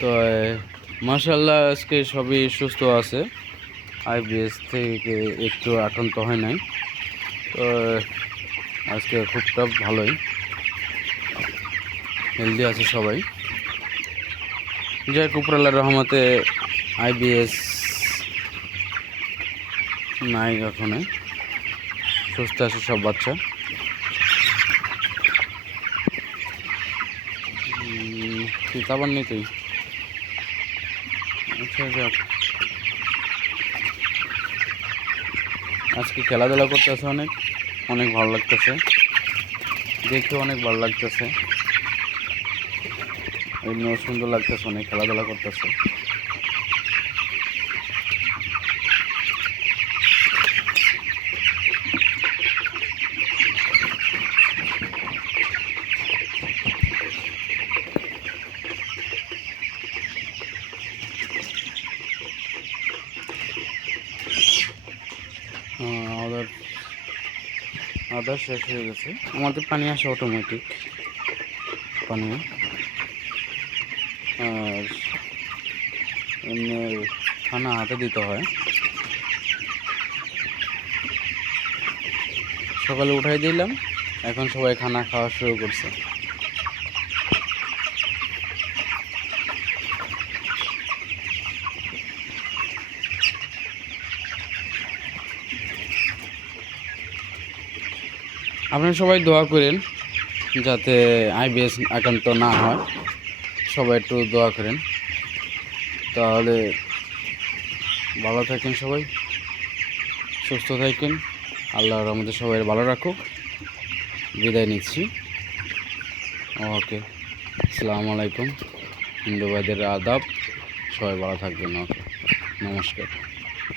তো মাশাআল্লাহ আজকে সবই সুস্থ আছে। আইবিএস থেকে একটু আক্রান্ত হয় নাই। তো আজকে খুবটা ভালোই হেলদি আছে সবাই। যাই উপর আল্লাহর রহমতে আইবিএস নাই, এখনো সুস্থ আছে সব বাচ্চা। খাবার নেই তুই? আচ্ছা যাক, আজকে খেলাধুলা করতেছে অনেক অনেক ভালো লাগতেছে, দেখে অনেক ভালো লাগতেছে, এমনিও সুন্দর লাগতেছে, অনেক খেলাধুলা করতেছে। আমাদের আদার শেষ হয়ে গেছে, আমাদের পানি আসে অটোমেটিক পানি। আর এমনি খানা হাতে দিতে হয়। সকালে উঠাই দিলাম, এখন সবাই খানা খাওয়া শুরু করছে। আপনারা সবাই দোয়া করেন যাতে আইবিএস আক্রান্ত না হয়, সবাই একটু দোয়া করেন, তাহলে ভালো থাকেন, সবাই সুস্থ থাকেন। আল্লাহর আমাদের সবাই ভালো রাখুক। বিদায় নিচ্ছি। ওকে, আসসালামু আলাইকুম, হিন্দু ভাইদের আদাব, সবাই ভালো থাকবেন। ওকে, নমস্কার।